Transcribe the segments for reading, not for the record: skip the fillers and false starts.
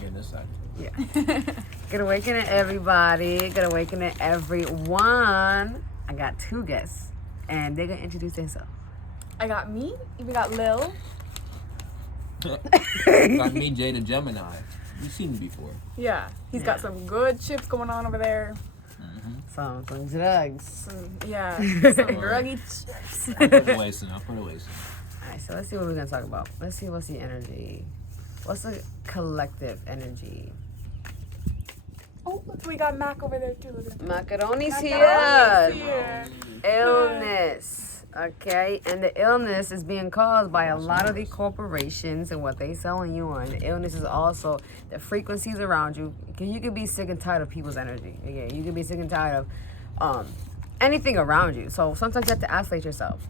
Get this side. Yeah. Good awakening, everybody. Good awakening, everyone. I got 2 guests, and they're gonna introduce themselves. I got me. We got Lil. Got me, Jada Gemini. You've seen me before. Yeah, he's got some good chips going on over there. Some drugs. Yeah, some druggy chips. I'll put away some. All right, so let's see what we're gonna talk about. Let's see what's the energy. What's the collective energy? Oh, look, we got Mac over there too. Look at him. Macaroni's Macaroni's here. here. Illness. Okay, and the illness is being caused by a lot of the corporations and what they selling you on. The illness is also the frequencies around you. You could be sick and tired of people's energy. Okay, you could be sick and tired of anything around you. So sometimes you have to isolate yourself.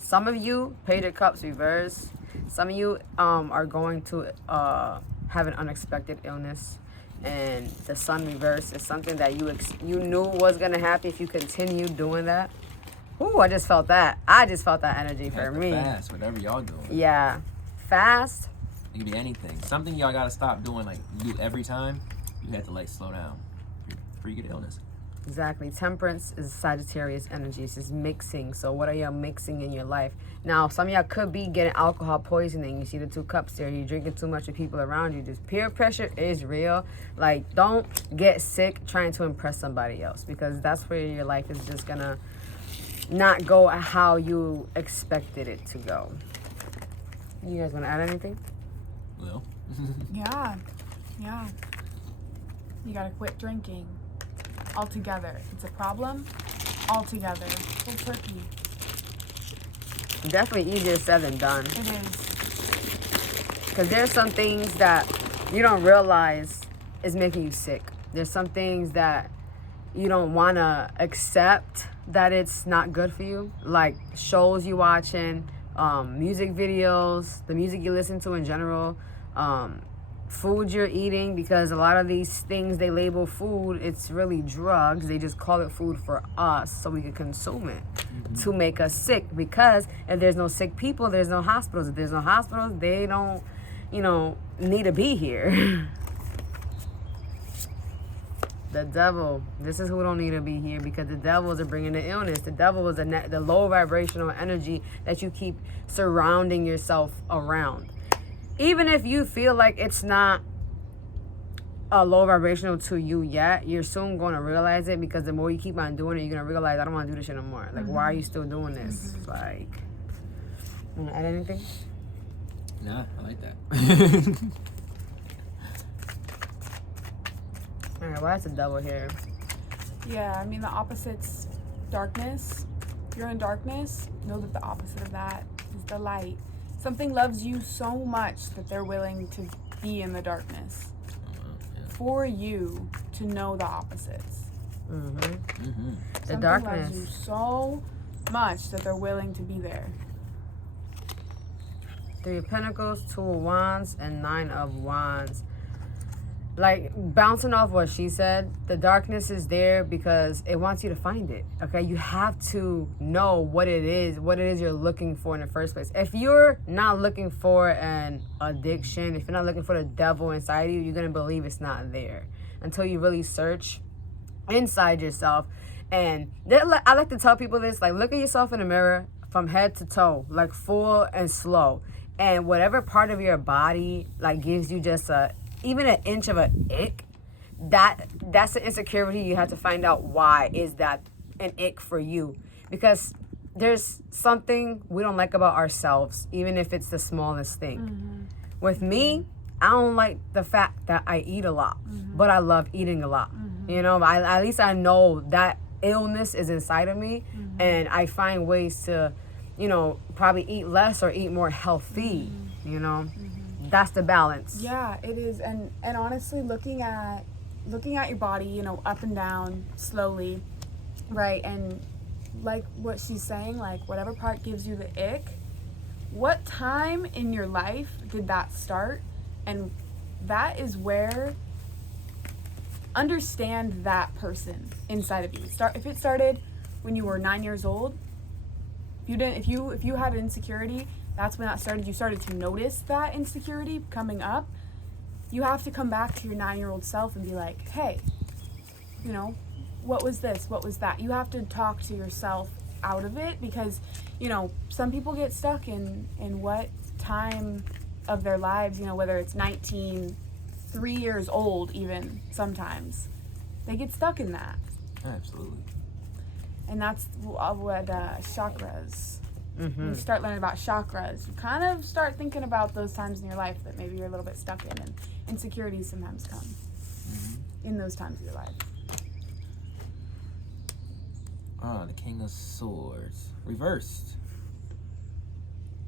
Some of you, Page of Cups reverse. Some of you are going to have an unexpected illness. And the Sun reverse is something that you knew was going to happen if you continue doing that. Ooh, I just felt that. I just felt that energy for me. Fast, whatever y'all doing. Yeah. Fast. It can be anything. Something y'all gotta stop doing, like you do every time. You have to like slow down before you get illness. Exactly. Temperance is Sagittarius energy. It's just mixing. So what are y'all mixing in your life? Now, some of y'all could be getting alcohol poisoning. You see the 2 cups there. You're drinking too much with people around you. Just peer pressure is real. Like, don't get sick trying to impress somebody else, because that's where your life is just gonna not go how you expected it to go. You guys want to add anything? Well. Yeah. You gotta quit drinking altogether. It's a problem altogether. Full turkey. Definitely easier said than done. It is. Because there's some things that you don't realize is making you sick. There's some things that you don't want to accept that it's not good for you. Like shows you watching, music videos, the music you listen to in general, food you're eating, because a lot of these things they label food, it's really drugs. They just call it food for us so we can consume it to make us sick. Because if there's no sick people, there's no hospitals. If there's no hospitals, they don't, need to be here. The devil. This is who don't need to be here, because the devils are bringing the illness. The devil is the low vibrational energy that you keep surrounding yourself around. Even if you feel like it's not a low vibrational to you yet, you're soon going to realize it, because the more you keep on doing it, you're going to realize, I don't want to do this shit no more. Like, why are you still doing this? Like, want to add anything? Nah, I like that. All right, why is the devil here? Yeah, I mean, the opposite's darkness. If you're in darkness, know that the opposite of that is the light. Something loves you so much that they're willing to be in the darkness for you to know the opposites. The Something darkness. loves you so much that they're willing to be there. 3 of Pentacles, 2 of Wands, and 9 of Wands. Like, bouncing off what she said, the darkness is there because it wants you to find it, okay? You have to know what it is you're looking for in the first place. If you're not looking for an addiction, if you're not looking for the devil inside you, you're going to believe it's not there until you really search inside yourself. And I like to tell people this, like, look at yourself in the mirror from head to toe, like full and slow. And whatever part of your body, like, gives you just even an inch of an ick, that's an insecurity. You have to find out why is that an ick for you, because there's something we don't like about ourselves, even if it's the smallest thing. With me, I don't like the fact that I eat a lot, but I love eating a lot. At least I know that illness is inside of me, and I find ways to probably eat less or eat more healthy. That's the balance. Yeah, it is. And honestly, looking at your body, up and down slowly, right? And like what she's saying, like whatever part gives you the ick, what time in your life did that start? And that is where understand that person inside of you. If it started when you were 9 years old, if you had an insecurity, that's when that started. You started to notice that insecurity coming up. you have to come back to your 9-year-old self and be like, hey, you know, what was this? What was that? You have to talk to yourself out of it, because, you know, some people get stuck in what time of their lives, you know, whether it's 19, 3 years old even, sometimes. They get stuck in that. Absolutely. And that's what chakras. When Mm-hmm. you start learning about chakras, you kind of start thinking about those times in your life that maybe you're a little bit stuck in, and insecurities sometimes come in those times of your life. Oh, the King of Swords. Reversed.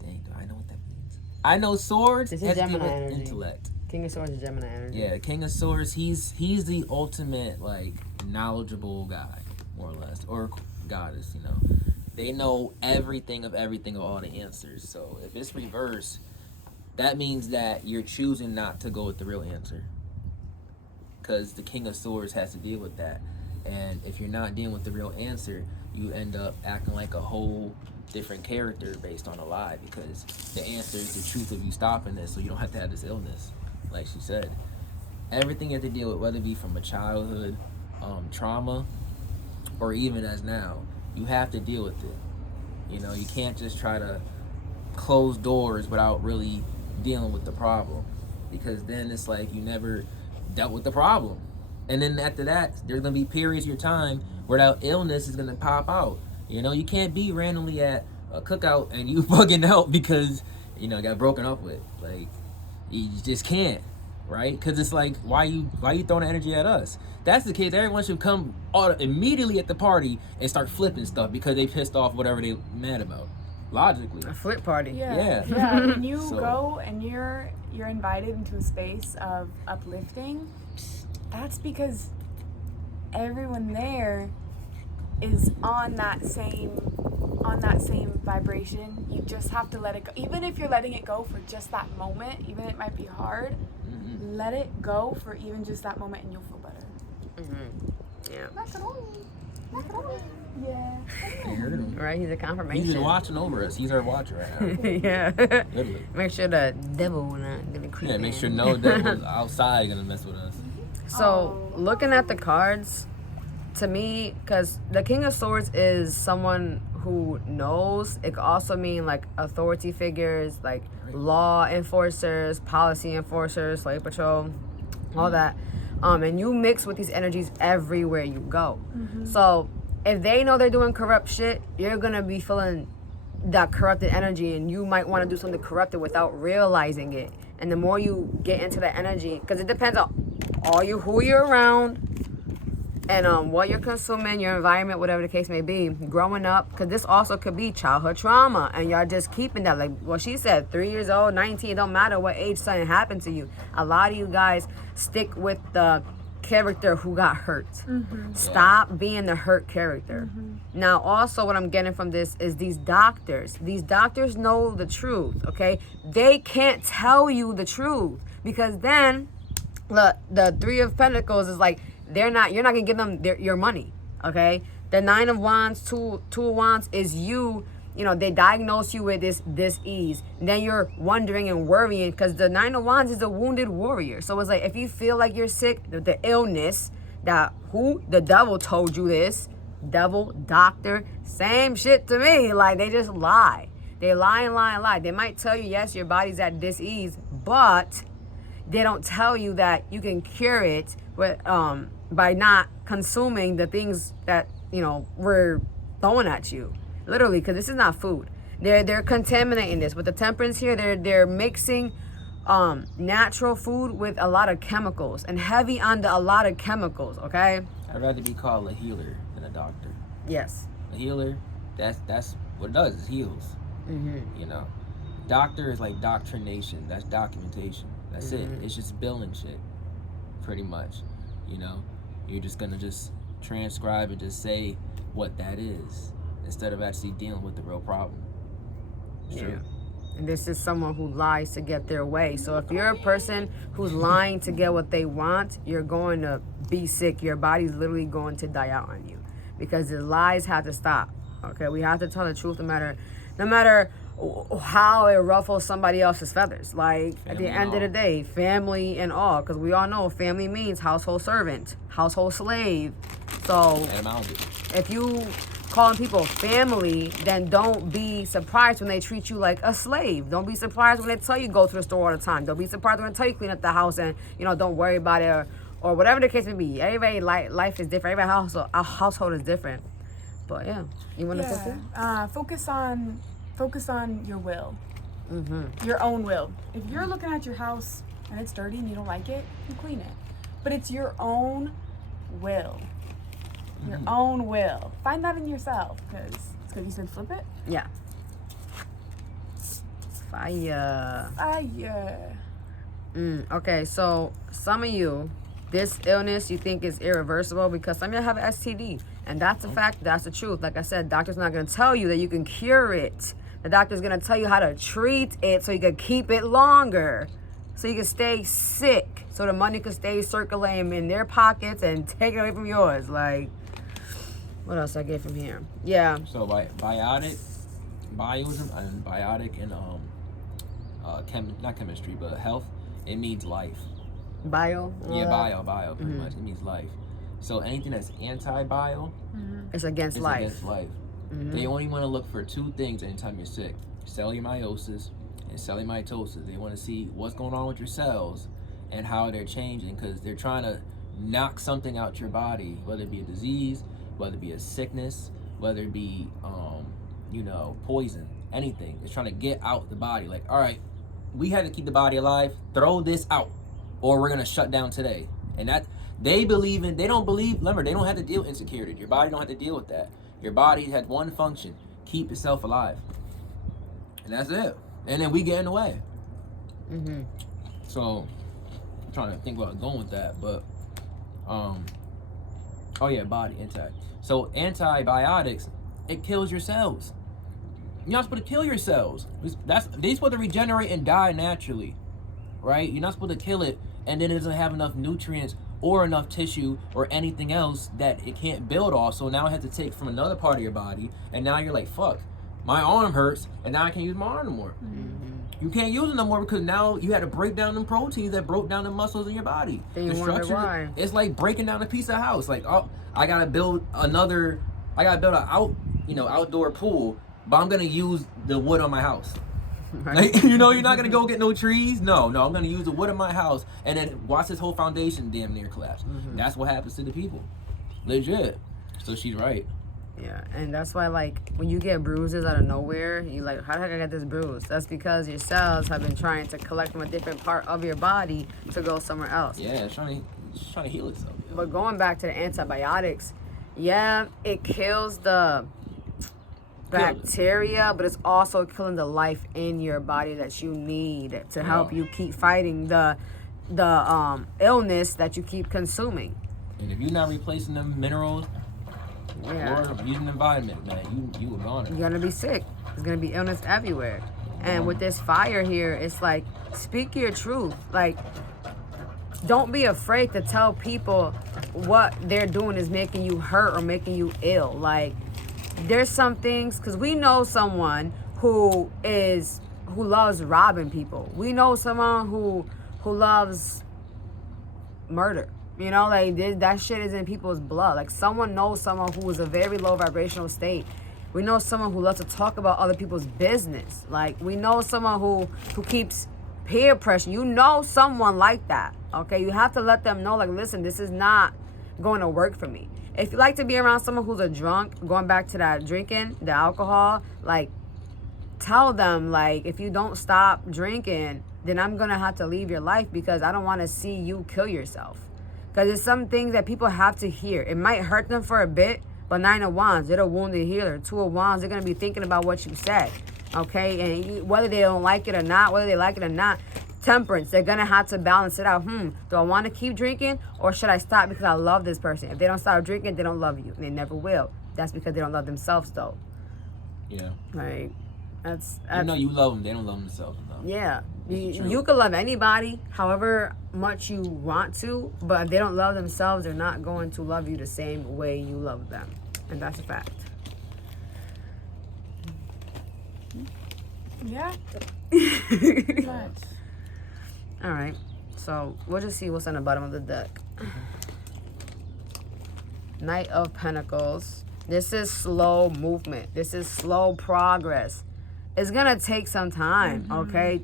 Dang, do I know what that means? I know swords It's has a to do Gemini with energy. intellect. King of Swords is Gemini energy. Yeah, King of Swords, he's the ultimate, like, knowledgeable guy, more or less. Or goddess, you know. They know everything of all the answers. So if it's reversed, that means that you're choosing not to go with the real answer. Because the King of Swords has to deal with that. And if you're not dealing with the real answer, you end up acting like a whole different character based on a lie, because the answer is the truth of you stopping this, so you don't have to have this illness, like she said. Everything you have to deal with, whether it be from a childhood trauma or even as now, you have to deal with it. You know, you can't just try to close doors without really dealing with the problem, because then it's like you never dealt with the problem. And then after that, there's going to be periods of your time where that illness is going to pop out. You know, you can't be randomly at a cookout and you bugging out because, you know, got broken up with. Like, you just can't, right? Because it's like, why you throwing energy at us? That's the case. Everyone should come immediately at the party and start flipping stuff because they pissed off whatever they mad about. Logically. A flip party. Yeah. When you So- go and you're invited into a space of uplifting, that's because everyone there is on that same vibration. You just have to let it go. Even if you're letting it go for just that moment, even it might be hard, let it go for even just that moment and you'll feel better. Mm-hmm. Yeah. Yeah. You heard him. Right? He's a confirmation. He's been watching over us. He's our watcher right now. Yeah. Literally. Make sure the devil not gonna creep Yeah, make in. sure no devil's outside gonna mess with us. So, looking at the cards, to me, because the King of Swords is someone who knows. It could also mean like authority figures, like law enforcers, policy enforcers, slave patrol, all that. And you mix with these energies everywhere you go. So, if they know they're doing corrupt shit, you're gonna be feeling that corrupted energy, and you might want to do something corrupted without realizing it. And the more you get into that energy, because it depends on who you're around, and what you're consuming, your environment, whatever the case may be, growing up, because this also could be childhood trauma, and y'all just keeping that, like what she said, 3 years old, 19, it don't matter what age something happened to you. A lot of you guys stick with the character who got hurt. Stop being the hurt character. Now, also what I'm getting from this is these doctors know the truth, okay? They can't tell you the truth, because then look, the Three of Pentacles is like, you're not gonna give them your money, okay? The Nine of Wands, two of Wands is you know, they diagnose you with this ease. And then you're wondering and worrying, because the Nine of Wands is a wounded warrior. So it's like, if you feel like you're sick, the illness, the devil told you this, devil, doctor, same shit to me. Like, they just lie. They lie and lie and lie. They might tell you, yes, your body's at dis-ease, but they don't tell you that you can cure it with, by not consuming the things that, you know, we're throwing at you. Literally, because this is not food. They're contaminating this. With the temperance here, they're mixing natural food with a lot of chemicals, and heavy on a lot of chemicals, okay? I'd rather be called a healer than a doctor. Yes. A healer, that's what it does, it heals. You know. Doctor is like doctrination, that's documentation. That's it. It's just billing shit, pretty much. You know, you're just gonna just transcribe and just say what that is, instead of actually dealing with the real problem. Yeah. And this is someone who lies to get their way. So if you're a person who's lying to get what they want, you're going to be sick. Your body's literally going to die out on you, because the lies have to stop. Okay, we have to tell the truth no matter how it ruffles somebody else's feathers. Like at the Family and end of the all. day, family and all, because we all know family means household servant, household slave. So Etymology. if you calling people family, then don't be surprised when they treat you like a slave. Don't be surprised when they tell you go to the store all the time. Don't be surprised when they tell you clean up the house and don't worry about it or whatever the case may be. Everybody life is different. Every household is different. But yeah, you want to focus? Focus on your will. Your own will. If you're looking at your house and it's dirty and you don't like it, you clean it. But it's your own will. Your own will. Find that in yourself, because it's good. You said flip it. Yeah. Fire. Fire. Okay, so some of you, this illness you think is irreversible because some of you have an STD. And that's a fact, that's the truth. Like I said, doctor's not going to tell you that you can cure it. The doctor's going to tell you how to treat it so you can keep it longer. So you can stay sick. So the money can stay circulating in their pockets and take it away from yours. Like, what else I get from here? Yeah. So biotic and not chemistry, but health, it means life. Bio? Yeah, bio, pretty much. It means life. So anything that's anti-bio, It's against it's life. against life. They only want to look for two things anytime you're sick: cellular meiosis and cellular mitosis. They want to see what's going on with your cells and how they're changing, because they're trying to knock something out your body, whether it be a disease, whether it be a sickness, whether it be poison, anything. It's trying to get out the body. Like, all right, we had to keep the body alive. Throw this out, or we're gonna shut down today. And that they don't believe. Remember, they don't have to deal with insecurity. Your body don't have to deal with that. Your body had one function: keep itself alive, and that's it. And then we get in the way. So I'm trying to think where I'm going with that, but body intact. So antibiotics, it kills your cells. You're not supposed to kill your cells. They're supposed to regenerate and die naturally, right? You're not supposed to kill it and then it doesn't have enough nutrients or enough tissue or anything else that it can't build off. So now it has to take from another part of your body, and now you're like, fuck, my arm hurts, and now I can't use my arm no more. You can't use it no more because now you had to break down them proteins that broke down the muscles in your body. Then you The wonder structure, why. it's like breaking down a piece of house. Like, oh, I gotta build an outdoor pool, but I'm gonna use the wood on my house. Right? Like, you're not gonna go get no trees. No, I'm gonna use the wood of my house, and then watch this whole foundation damn near collapse. That's what happens to the people, legit. So she's right. Yeah, and that's why, like, when you get bruises out of nowhere, you like, how the heck I got this bruise? That's because your cells have been trying to collect from a different part of your body to go somewhere else. Yeah, it's trying to heal itself. Yo. But going back to the antibiotics, yeah, it kills the bacteria, but it's also killing the life in your body that you need to help you keep fighting the illness that you keep consuming. And if you're not replacing them minerals, or using the vitamin, man, you were gone. You're gonna be sick. There's gonna be illness everywhere. And with this fire here, it's like, speak your truth. Like, don't be afraid to tell people what they're doing is making you hurt or making you ill. Like, there's some things, because we know someone who loves robbing people. We know someone who loves murder. Like, that shit is in people's blood. Like, someone knows someone who is a very low vibrational state. We know someone who loves to talk about other people's business. Like, we know someone who keeps peer pressure. You know someone like that, okay? You have to let them know, like, listen, this is not going to work for me. If you like to be around someone who's a drunk, going back to that drinking, the alcohol, like, tell them, like, if you don't stop drinking, then I'm going to have to leave your life because I don't want to see you kill yourself. Because there's some things that people have to hear. It might hurt them for a bit, but 9 of Wands, they're a wounded healer. 2 of Wands, they're going to be thinking about what you said, okay? And whether they don't like it or not, whether they like it or not, Temperance, they're going to have to balance it out. Do I want to keep drinking or should I stop because I love this person? If they don't stop drinking, they don't love you. And they never will. That's because they don't love themselves, though. Yeah. Right. That's you know you love them, they don't love themselves enough. Yeah. You can love anybody however much you want to, but if they don't love themselves, they're not going to love you the same way you love them. And that's a fact. Yeah. Facts. All right. So we'll just see what's on the bottom of the deck. Knight of Pentacles. This is slow movement. This is slow progress. It's gonna take some time, okay?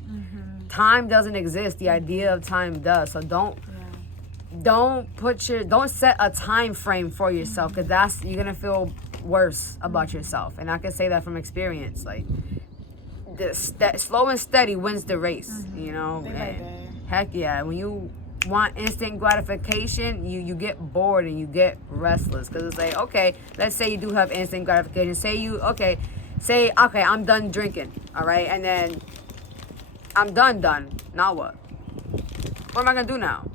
Time doesn't exist. The idea of time does. So don't set a time frame for yourself, because you're gonna feel worse about yourself. And I can say that from experience. Like, slow and steady wins the race, you know? Day by And day. heck yeah, when you want instant gratification, you get bored and you get restless, because it's like, okay, let's say you do have instant gratification. Say I'm done drinking, all right, and then I'm done. Now what? What am I gonna do now?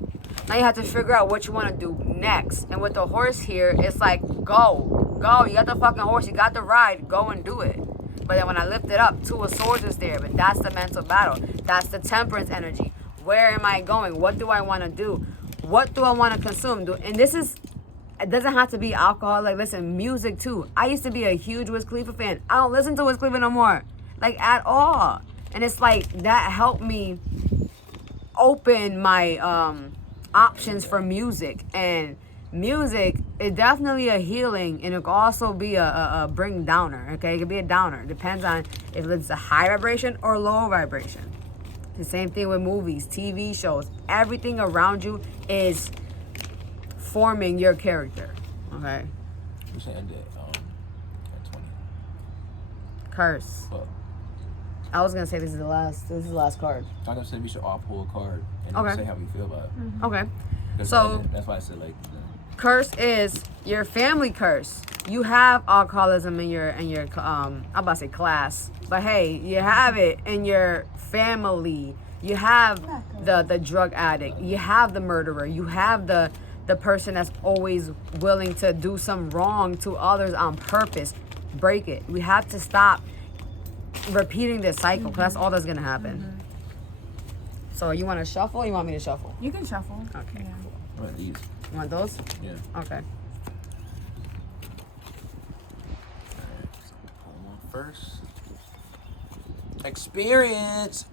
Now you have to figure out what you want to do next. And with the horse here, it's like, go. You got the fucking horse, you got the ride, go and do it. But then when I lift it up, Two of Swords is there, but that's the mental battle. That's the Temperance energy. Where am I going? What do I want to do? What do I want to consume? And it doesn't have to be alcohol. Like, listen, music too. I used to be a huge Wiz Khalifa fan. I don't listen to Wiz Khalifa no more, like, at all. And it's like, that helped me open my options for music. And music is definitely a healing, and it can also be a bring downer. Okay, it can be a downer. It depends on if it's a high vibration or low vibration. The same thing with movies, TV shows. Everything around you is forming your character. Okay. You should end it at 20. Curse. But I was gonna say this is the last card. I just said we should all pull a card and Okay. say how we feel about it. Okay. That's that's why I said, like, Curse is your family curse. You have alcoholism in your I'm about to say class, but hey, you have it in your family. You have the drug addict. You have the murderer. You have the person that's always willing to do some wrong to others on purpose. Break it. We have to stop repeating this cycle, because that's all that's gonna happen. So you want to shuffle? Or you want me to shuffle? You can shuffle. Okay. Yeah. one of these. You want those? Yeah. Okay. Alright, so pull one first. Experience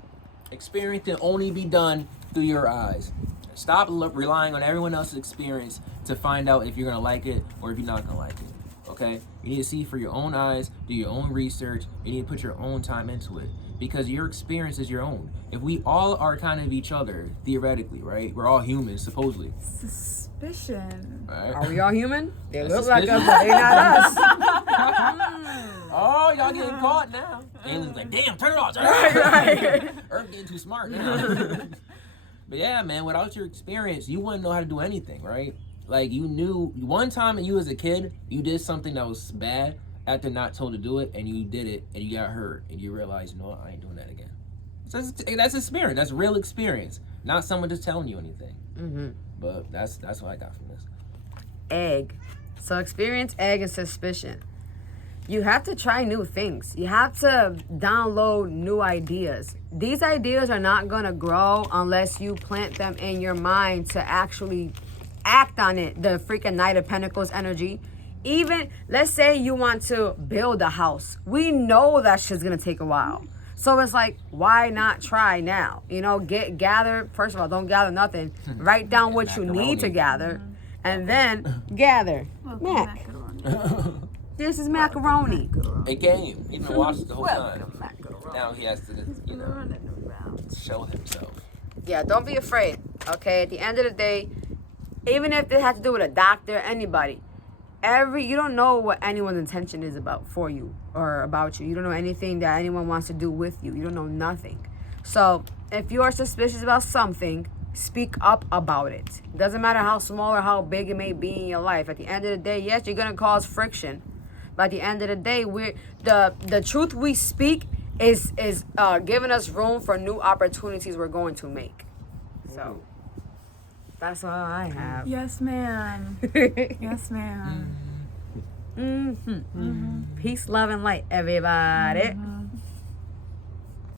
can only be done through your eyes. Stop relying on everyone else's experience to find out if you're gonna like it or if you're not gonna like it. Okay? You need to see for your own eyes, do your own research. You need to put your own time into it, because your experience is your own. If we all are kind of each other, theoretically, right? We're all humans, supposedly. Suspicion. Right? Are we all human? They That's look like us, suspicious. but they're not us. Oh, y'all getting caught now. Aliens like, damn, turn it off. Turn it off. Right. Earth getting too smart now. But yeah, man, without your experience, you wouldn't know how to do anything, right? Like, you knew one time that you as a kid, you did something that was bad after not told to do it, and you did it, and you got hurt, and you realized, you know what, I ain't doing that again. So that's experience. That's real experience, not someone just telling you anything. Mm-hmm. But that's what I got from this. Egg. So experience, egg, and suspicion. You have to try new things. You have to download new ideas. These ideas are not going to grow unless you plant them in your mind to actually act on it. The freaking Knight of Pentacles energy. Even, let's say you want to build a house. We know that shit's going to take a while. So it's like, why not try now? You know, gather. First of all, don't gather nothing. Write down what you need to gather. And then gather. Mac. This is macaroni. It came. He been watched the whole time. Now he has to, show himself. Yeah, don't be afraid. Okay, at the end of the day, even if it has to do with a doctor, anybody, you don't know what anyone's intention is for you or about you. You don't know anything that anyone wants to do with you. You don't know nothing. So if you are suspicious about something, speak up about it. Doesn't matter how small or how big it may be in your life. At the end of the day, yes, you're gonna cause friction. But at the end of the day, the truth we speak is giving us room for new opportunities we're going to make. So that's all I have. Yes, ma'am. Yes, ma'am. Peace, love, and light, everybody.